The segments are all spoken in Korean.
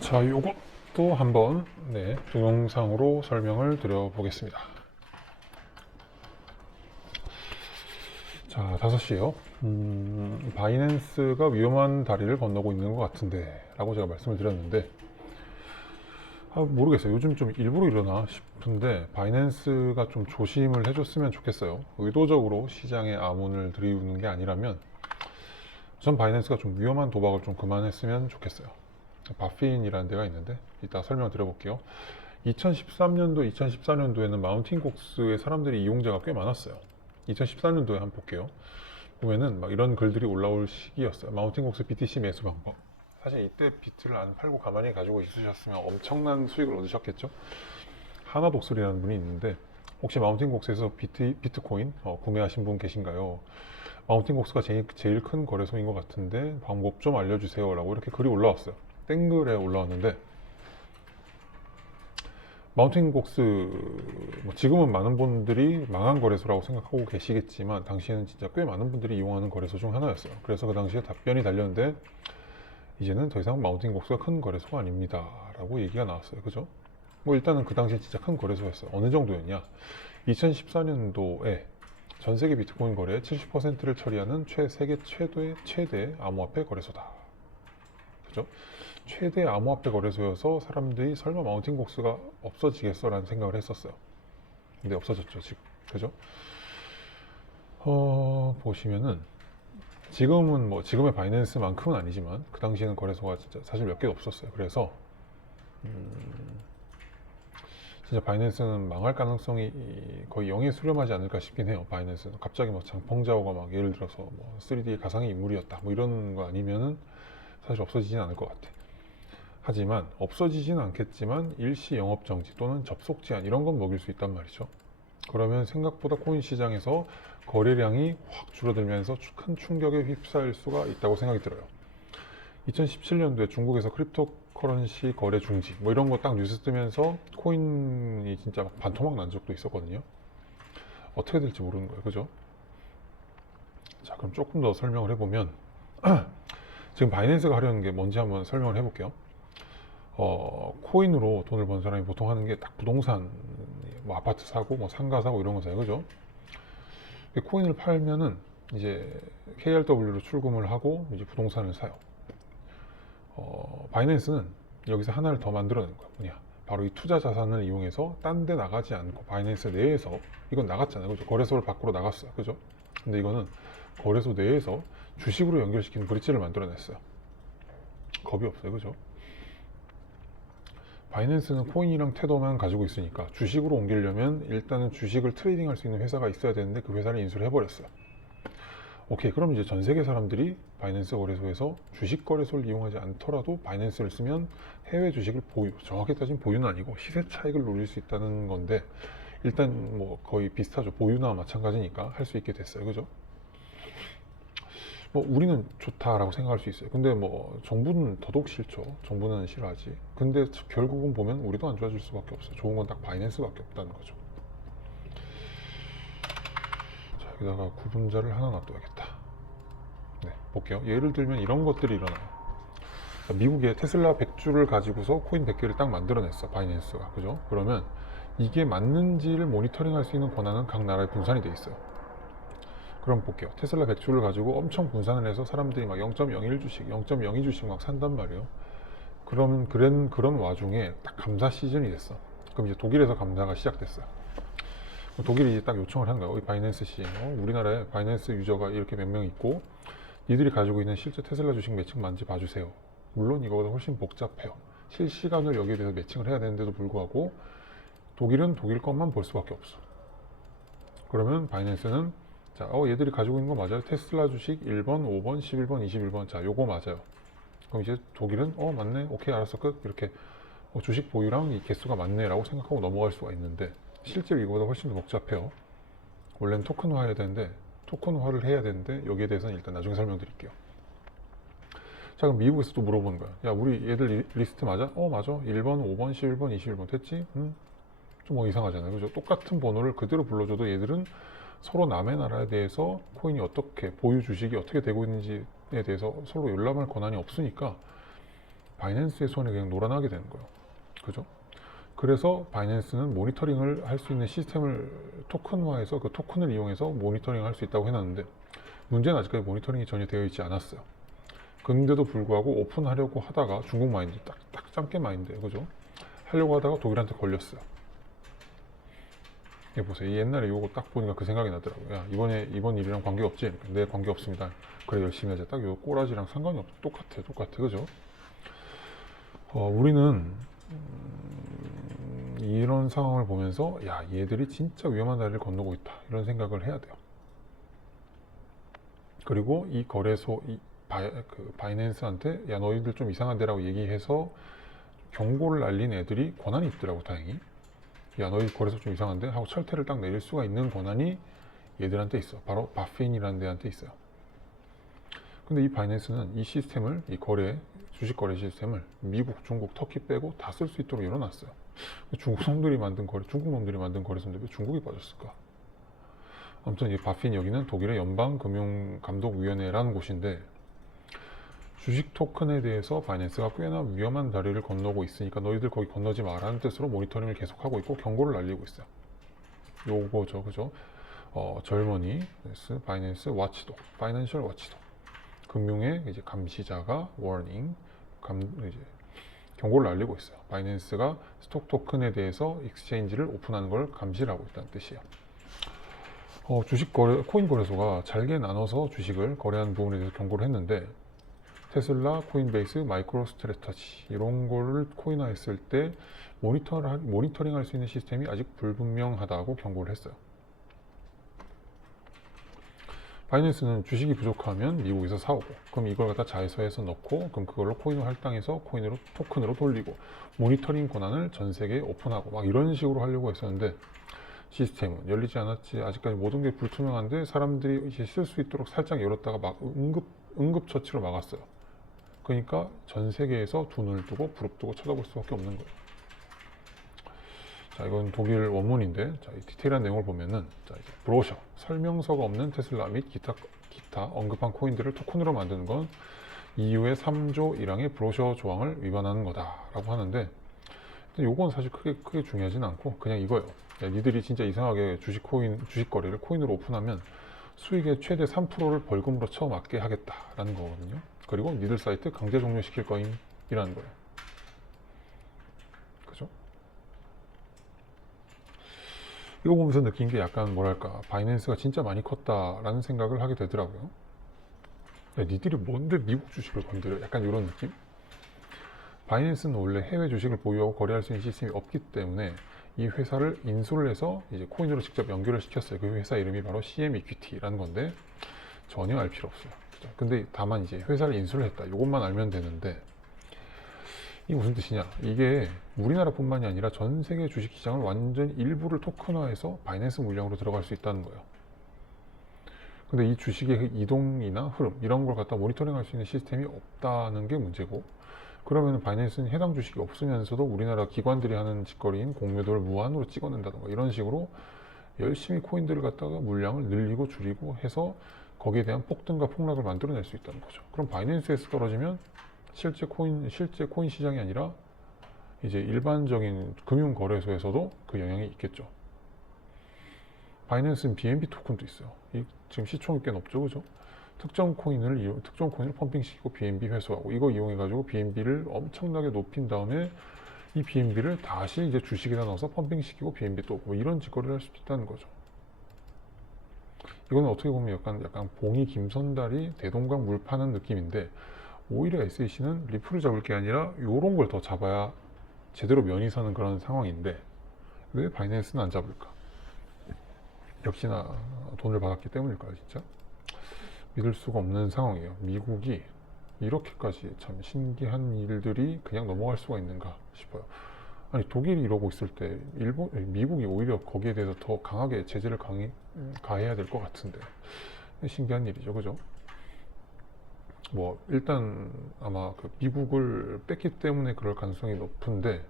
자, 요것도 한번 동영상으로 설명을 드려보겠습니다. 자, 5시요. 바이낸스가 위험한 다리를 건너고 있는 것 같은데 라고 제가 말씀을 드렸는데, 모르겠어요. 요즘 좀 일부러 이러나 싶은데 바이낸스가 좀 조심을 해줬으면 좋겠어요. 의도적으로 시장에 암운을 들이우는 게 아니라면 전 바이낸스가 좀 위험한 도박을 좀 그만했으면 좋겠어요. 바핀이라는 데가 있는데 이따 설명 드려볼게요. 2013년도, 2014년도에는 마운틴 곡스의 사람들이 이용자가 꽤 많았어요. 2014년도에 한번 볼게요. 보면은 막 이런 글들이 올라올 시기였어요. 마운틴 곡스 BTC 매수 방법. 사실 이때 비트를 안 팔고 가만히 가지고 있으셨으면 엄청난 수익을 얻으셨겠죠. 하나독설이라는 분이 있는데, 혹시 마운틴 곡스에서 비트코인 구매하신 분 계신가요? 마운틴 곡스가 제일 큰 거래소인 것 같은데 방법 좀 알려주세요 라고 이렇게 글이 올라왔어요. 땡글에 올라왔는데, 마운틴 곡스 지금은 많은 분들이 망한 거래소라고 생각하고 계시겠지만 당시에는 진짜 꽤 많은 분들이 이용하는 거래소 중 하나였어요. 그래서 그 당시에 답변이 달렸는데, 이제는 더 이상 마운틴 곡스가 큰 거래소가 아닙니다 라고 얘기가 나왔어요. 그죠? 일단은 그 당시에 진짜 큰 거래소였어요. 어느 정도였냐, 2014년도에 전 세계 비트코인 거래의 70%를 처리하는 세계 최대 암호화폐 거래소다. 그죠? 최대 암호화폐 거래소여서 사람들이 설마 마운틴 곡스가 없어지겠어 라는 생각을 했었어요. 근데 없어졌죠, 지금. 그죠? 보시면은 지금은 지금의 바이낸스만큼은 아니지만 그 당시에는 거래소가 진짜 사실 몇 개 없었어요. 그래서 진짜 바이낸스는 망할 가능성이 거의 0에 수렴하지 않을까 싶긴 해요. 바이낸스는 갑자기 장펑자오가 예를 들어서 3D 가상의 인물이었다 이런 거 아니면은 사실 없어지진 않을 것 같아. 하지만 없어지지는 않겠지만 일시 영업 정지 또는 접속 제한 이런 건 먹일 수 있단 말이죠. 그러면 생각보다 코인 시장에서 거래량이 확 줄어들면서 큰 충격에 휩싸일 수가 있다고 생각이 들어요. 2017년도에 중국에서 크립토커런시 거래 중지 이런 거 딱 뉴스 뜨면서 코인이 진짜 반토막 난 적도 있었거든요. 어떻게 될지 모르는 거예요. 그죠? 자, 그럼 조금 더 설명을 해보면 지금 바이낸스가 하려는 게 뭔지 한번 설명을 해볼게요. 코인으로 돈을 번 사람이 보통 하는 게 딱 부동산, 아파트 사고 상가 사고 이런 거 사요. 그죠? 코인을 팔면은 이제 KRW로 출금을 하고 이제 부동산을 사요. 바이낸스는 여기서 하나를 더 만들어낸 거야. 뭐냐, 바로 이 투자 자산을 이용해서 딴 데 나가지 않고 바이낸스 내에서, 이건 나갔잖아요. 그죠? 거래소를 밖으로 나갔어요. 그죠? 근데 이거는 거래소 내에서 주식으로 연결시키는 브릿지를 만들어냈어요. 겁이 없어요. 그죠? 바이낸스는 코인이랑 테더만 가지고 있으니까 주식으로 옮기려면 일단은 주식을 트레이딩 할 수 있는 회사가 있어야 되는데 그 회사를 인수를 해버렸어요. 오케이, 그럼 이제 전 세계 사람들이 바이낸스 거래소에서 주식 거래소를 이용하지 않더라도 바이낸스를 쓰면 해외 주식을 정확히 따지면 보유는 아니고 시세 차익을 노릴 수 있다는 건데, 일단 거의 비슷하죠. 보유나 마찬가지니까 할 수 있게 됐어요. 그죠? 우리는 좋다라고 생각할 수 있어요. 근데 정부는 더더욱 싫죠. 정부는 싫어하지. 근데 결국은 보면 우리도 안 좋아질 수밖에 없어요. 좋은 건 딱 바이낸스밖에 없다는 거죠. 자, 여기다가 구분자를 하나 놔둬야겠다. 네, 볼게요. 예를 들면 이런 것들이 일어나요. 미국의 테슬라 100주를 가지고서 코인 100개를 딱 만들어냈어, 바이낸스가. 그죠? 그러면 이게 맞는지를 모니터링 할 수 있는 권한은 각 나라에 분산이 돼 있어요. 그럼 볼게요. 테슬라 100주를 가지고 엄청 분산을 해서 사람들이 0.01주씩, 0.02주씩 산단 말이에요. 그러면 그런 와중에 딱 감사 시즌이 됐어. 그럼 이제 독일에서 감사가 시작됐어요. 독일이 이제 딱 요청을 한 거예요. 바이낸스 씨, 우리나라에 바이낸스 유저가 이렇게 몇 명 있고 니들이 가지고 있는 실제 테슬라 주식 매칭 만지 봐주세요. 물론 이거보다 훨씬 복잡해요. 실시간으로 여기에 대해서 매칭을 해야 되는데도 불구하고 독일은 독일 것만 볼 수밖에 없어. 그러면 바이낸스는 자, 얘들이 가지고 있는 거 맞아요? 테슬라 주식 1번, 5번, 11번, 21번. 자, 요거 맞아요. 그럼 이제 독일은 맞네, 오케이, 알았어, 끝. 이렇게 주식 보유랑 이 개수가 맞네 라고 생각하고 넘어갈 수가 있는데, 실제로 이거보다 훨씬 더 복잡해요. 원래는 토큰화를 해야 되는데 여기에 대해서는 일단 나중에 설명드릴게요. 자, 그럼 미국에서 또 물어보는 거야. 야, 우리 얘들 리스트 맞아? 맞아. 1번, 5번, 11번, 21번 됐지? 좀 이상하잖아요. 그죠? 똑같은 번호를 그대로 불러줘도 얘들은 서로 남의 나라에 대해서 코인이 어떻게, 보유 주식이 어떻게 되고 있는지에 대해서 서로 열람할 권한이 없으니까 바이낸스의 손에 그냥 놀아나게 되는 거예요. 그죠? 그래서 바이낸스는 모니터링을 할 수 있는 시스템을 토큰화해서 그 토큰을 이용해서 모니터링을 할 수 있다고 해놨는데, 문제는 아직까지 모니터링이 전혀 되어 있지 않았어요. 근데도 불구하고 오픈하려고 하다가 중국 마인드, 딱 짱깨 마인드, 그죠? 하려고 하다가 독일한테 걸렸어요. 이 보세요. 옛날에 이거 딱 보니까 그 생각이 나더라고요. 야, 이번 일이랑 관계없지? 네, 관계없습니다. 그래, 열심히 하자. 딱 요 꼬라지랑 상관이 없어. 똑같아. 그죠? 우리는 이런 상황을 보면서 야, 얘들이 진짜 위험한 다리를 건너고 있다, 이런 생각을 해야 돼요. 그리고 이 거래소, 바이낸스한테 야, 너희들 좀 이상한데라고 얘기해서 경고를 날린 애들이 권한이 있더라고, 다행히. 야, 너희 거래소 좀 이상한데? 하고 철퇴를 딱 내릴 수가 있는 권한이 얘들한테 있어. 바로 바페인이라는 데한테 있어요. 근데 이 바이낸스는 이 시스템을, 이 주식 거래 시스템을 미국, 중국, 터키 빼고 다 쓸 수 있도록 열어놨어요. 중국 놈들이 만든 거래소인데 왜 중국이 빠졌을까? 아무튼 이 바핀, 여기는 독일의 연방금융감독위원회라는 곳인데, 주식 토큰에 대해서 바이낸스가 꽤나 위험한 다리를 건너고 있으니까 너희들 거기 건너지 마라는 뜻으로 모니터링을 계속하고 있고 경고를 날리고 있어요. 요거죠, 그죠? 젊은이, 바이낸스 와치독, 파이낸셜 와치독, 금융의 이제 감시자가 워닝, 이제 경고를 날리고 있어요. 바이낸스가 스톡 토큰에 대해서 익스체인지를 오픈하는 걸 감시를 하고 있다는 뜻이에요. 코인 거래소가 잘게 나눠서 주식을 거래하는 부분에 대해서 경고를 했는데, 테슬라, 코인베이스, 마이크로 스트래터지 이런 거를 코인화했을 때 모니터링 할 수 있는 시스템이 아직 불분명하다고 경고를 했어요. 바이낸스는 주식이 부족하면 미국에서 사오고, 그럼 이걸 갖다 자회사에서 넣고, 그럼 그걸로 코인을 할당해서 토큰으로 돌리고, 모니터링 권한을 전 세계에 오픈하고 막 이런 식으로 하려고 했었는데, 시스템은 열리지 않았지. 아직까지 모든 게 불투명한데 사람들이 이제 쓸 수 있도록 살짝 열었다가 막 응급처치로 막았어요. 그러니까 전 세계에서 두 눈을 뜨고 부릅뜨고 쳐다볼 수밖에 없는 거예요. 자, 이건 독일 원문인데, 자, 이 디테일한 내용을 보면은, 자, 이제 브로셔, 설명서가 없는 테슬라 및 기타 언급한 코인들을 토큰으로 만드는 건 EU의 3조 1항의 브로셔 조항을 위반하는 거다라고 하는데, 요건 사실 크게 중요하진 않고 그냥 이거예요. 야, 니들이 진짜 이상하게 주식 거래를 코인으로 오픈하면 수익의 최대 3%를 벌금으로 쳐맞게 하겠다라는 거거든요. 그리고 니들 사이트 강제 종료시킬 거임이라는 거예요. 그죠? 이거 보면서 느낀 게 약간 뭐랄까, 바이낸스가 진짜 많이 컸다라는 생각을 하게 되더라고요. 야, 니들이 뭔데 미국 주식을 건드려? 약간 이런 느낌? 바이낸스는 원래 해외 주식을 보유하고 거래할 수 있는 시스템이 없기 때문에 이 회사를 인수를 해서 이제 코인으로 직접 연결을 시켰어요. 그 회사 이름이 바로 CM Equity라는 건데 전혀 알 필요 없어요. 근데 다만 이제 회사를 인수를 했다, 이것만 알면 되는데, 이게 무슨 뜻이냐? 이게 우리나라뿐만이 아니라 전 세계 주식 시장을 완전 일부를 토큰화해서 바이낸스 물량으로 들어갈 수 있다는 거예요. 근데 이 주식의 이동이나 흐름 이런 걸 갖다 모니터링 할 수 있는 시스템이 없다는 게 문제고, 그러면 바이낸스는 해당 주식이 없으면서도 우리나라 기관들이 하는 짓거리인 공매도를 무한으로 찍어낸다던가 이런 식으로 열심히 코인들을 갖다가 물량을 늘리고 줄이고 해서 거기에 대한 폭등과 폭락을 만들어낼 수 있다는 거죠. 그럼 바이낸스에서 떨어지면 실제 코인 시장이 아니라 이제 일반적인 금융 거래소에서도 그 영향이 있겠죠. 바이낸스는 BNB 토큰도 있어요. 지금 시총이 꽤 높죠, 그죠? 특정 코인을 펌핑시키고 BNB 회수하고, 이거 이용해가지고 BNB를 엄청나게 높인 다음에 이 BNB를 다시 이제 주식에다 넣어서 펌핑시키고 BNB 또 뭐 이런 짓거리를 할 수도 있다는 거죠. 이거는 어떻게 보면 약간 봉이 김선달이 대동강 물 파는 느낌인데, 오히려 SEC는 리플을 잡을 게 아니라 이런 걸 더 잡아야 제대로 면이 서는 그런 상황인데 왜 바이낸스는 안 잡을까? 역시나 돈을 받았기 때문일까요, 진짜? 믿을 수가 없는 상황이에요. 미국이 이렇게까지 참 신기한 일들이 그냥 넘어갈 수가 있는가 싶어요. 아니, 독일이 이러고 있을 때 미국이 오히려 거기에 대해서 더 강하게 제재를 가해야 될 것 같은데, 신기한 일이죠, 그죠? 뭐 일단 아마 그 미국을 뺐기 때문에 그럴 가능성이 높은데,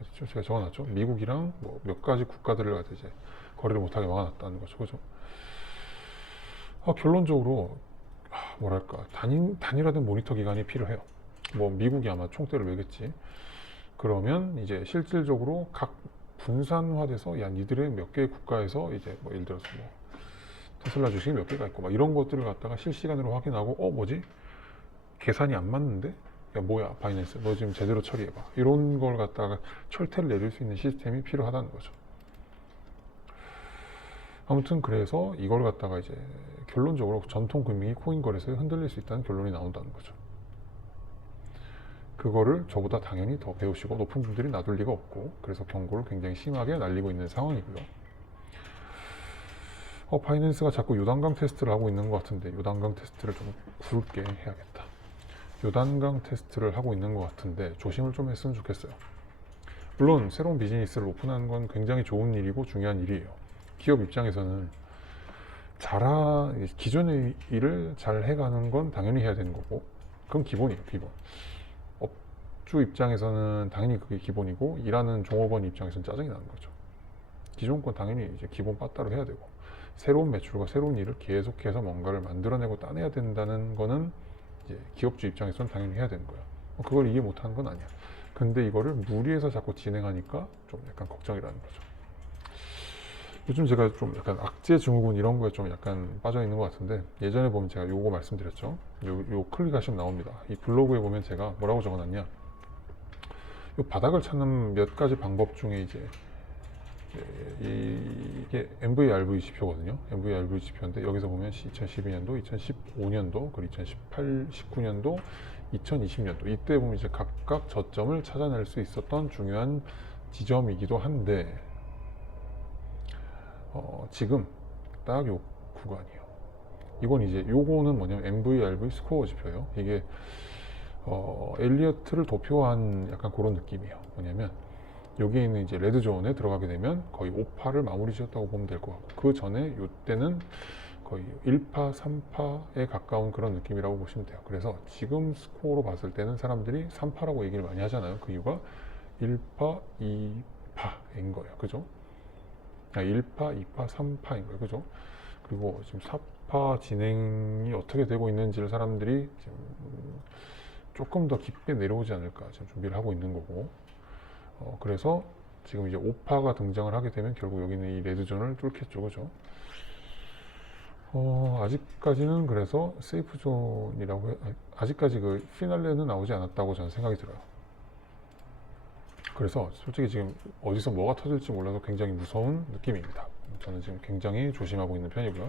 어디죠? 제가 적어놨죠. 미국이랑 뭐 몇 가지 국가들을 갖다 이제 거래를 못하게 막아놨다는 거죠, 그죠? 결론적으로 뭐랄까, 단일화된 모니터 기관이 필요해요. 뭐 미국이 아마 총대를 매겠지. 그러면 이제 실질적으로 각 분산화돼서 야 니들의 몇 개의 국가에서 이제 뭐 예를 들어서 뭐 테슬라 주식이 몇 개가 있고 막 이런 것들을 갖다가 실시간으로 확인하고 뭐지? 계산이 안 맞는데? 야 뭐야 바이낸스 너 지금 제대로 처리해봐. 이런 걸 갖다가 철퇴를 내릴 수 있는 시스템이 필요하다는 거죠. 아무튼 그래서 이걸 갖다가 이제 결론적으로 전통 금융이 코인 거래소에 흔들릴 수 있다는 결론이 나온다는 거죠. 그거를 저보다 당연히 더 배우시고 높은 분들이 놔둘 리가 없고, 그래서 경고를 굉장히 심하게 날리고 있는 상황이고요. 바이낸스가 자꾸 요단강 테스트를 하고 있는 것 같은데 요단강 테스트를 좀 굵게 해야겠다. 요단강 테스트를 하고 있는 것 같은데 조심을 좀 했으면 좋겠어요. 물론 새로운 비즈니스를 오픈하는 건 굉장히 좋은 일이고 중요한 일이에요. 기업 입장에서는 기존의 일을 잘 해가는 건 당연히 해야 되는 거고, 그건 기본이에요, 기본. 업주 입장에서는 당연히 그게 기본이고, 일하는 종업원 입장에서는 짜증이 나는 거죠. 기존 건 당연히 이제 기본 빠따로 해야 되고, 새로운 매출과 새로운 일을 계속해서 뭔가를 만들어내고 따내야 된다는 거는 이제 기업주 입장에서는 당연히 해야 되는 거예요. 그걸 이해 못하는 건 아니야. 근데 이거를 무리해서 자꾸 진행하니까 좀 약간 걱정이라는 거죠. 요즘 제가 좀 약간 악재 증후군 이런 거에 좀 약간 빠져 있는 것 같은데, 예전에 보면 제가 요거 말씀드렸죠. 요 클릭하시면 나옵니다. 이 블로그에 보면 제가 뭐라고 적어놨냐, 요 바닥을 찾는 몇 가지 방법 중에 이제 이게 MVRV 지표거든요. MVRV 지표인데 여기서 보면 2012년도, 2015년도, 그리고 2018, 19년도, 2020년도 이때 보면 이제 각각 저점을 찾아낼 수 있었던 중요한 지점이기도 한데, 지금 딱 요 구간이에요. 이건 이제 요거는 뭐냐면 MVRV 스코어 지표예요. 이게 엘리어트를 도표한 약간 그런 느낌이에요. 뭐냐면 여기에 있는 이제 레드존에 들어가게 되면 거의 5파를 마무리 지었다고 보면 될 것 같고, 그 전에 요때는 거의 1파, 3파에 가까운 그런 느낌이라고 보시면 돼요. 그래서 지금 스코어로 봤을 때는 사람들이 3파라고 얘기를 많이 하잖아요. 그 이유가 1파, 2파인 거예요. 그죠? 1파, 2파, 3파인 거예요. 그죠? 그리고 지금 4파 진행이 어떻게 되고 있는지를 사람들이 지금 조금 더 깊게 내려오지 않을까 지금 준비를 하고 있는 거고, 그래서 지금 이제 5파가 등장을 하게 되면 결국 여기는 이 레드존을 뚫겠죠. 그죠? 아직까지는 그래서 세이프 존이라고 아직까지 그 피날레는 나오지 않았다고 저는 생각이 들어요. 그래서 솔직히 지금 어디서 뭐가 터질지 몰라서 굉장히 무서운 느낌입니다. 저는 지금 굉장히 조심하고 있는 편이고요.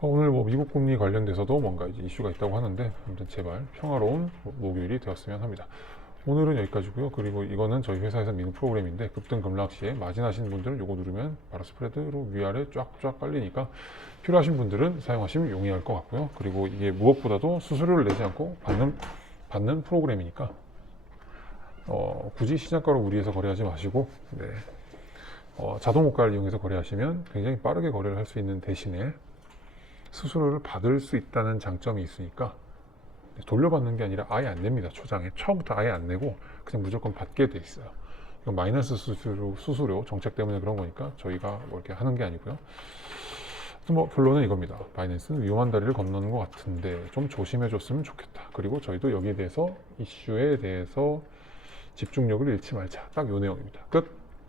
오늘 뭐 미국 금리 관련돼서도 뭔가 이제 이슈가 있다고 하는데, 아무튼 제발 평화로운 목요일이 되었으면 합니다. 오늘은 여기까지고요. 그리고 이거는 저희 회사에서 미는 프로그램인데, 급등 급락 시에 마진하신 분들은 요거 누르면 바로 스프레드로 위아래 쫙쫙 깔리니까 필요하신 분들은 사용하시면 용이할 것 같고요. 그리고 이게 무엇보다도 수수료를 내지 않고 받는 프로그램이니까 굳이 시장가로 무리해서 거래하지 마시고, 자동 호가를 이용해서 거래하시면 굉장히 빠르게 거래를 할 수 있는 대신에 수수료를 받을 수 있다는 장점이 있으니까, 돌려받는 게 아니라 아예 안 냅니다. 초장에 처음부터 아예 안 내고 그냥 무조건 받게 돼 있어요. 이건 마이너스 수수료 정책 때문에 그런 거니까 저희가 뭐 이렇게 하는 게 아니고요. 뭐 결론은 이겁니다. 바이낸스는 위험한 다리를 건너는 것 같은데 좀 조심해 줬으면 좋겠다. 그리고 저희도 여기에 대해서 이슈에 대해서 집중력을 잃지 말자. 딱 요 내용입니다. 끝.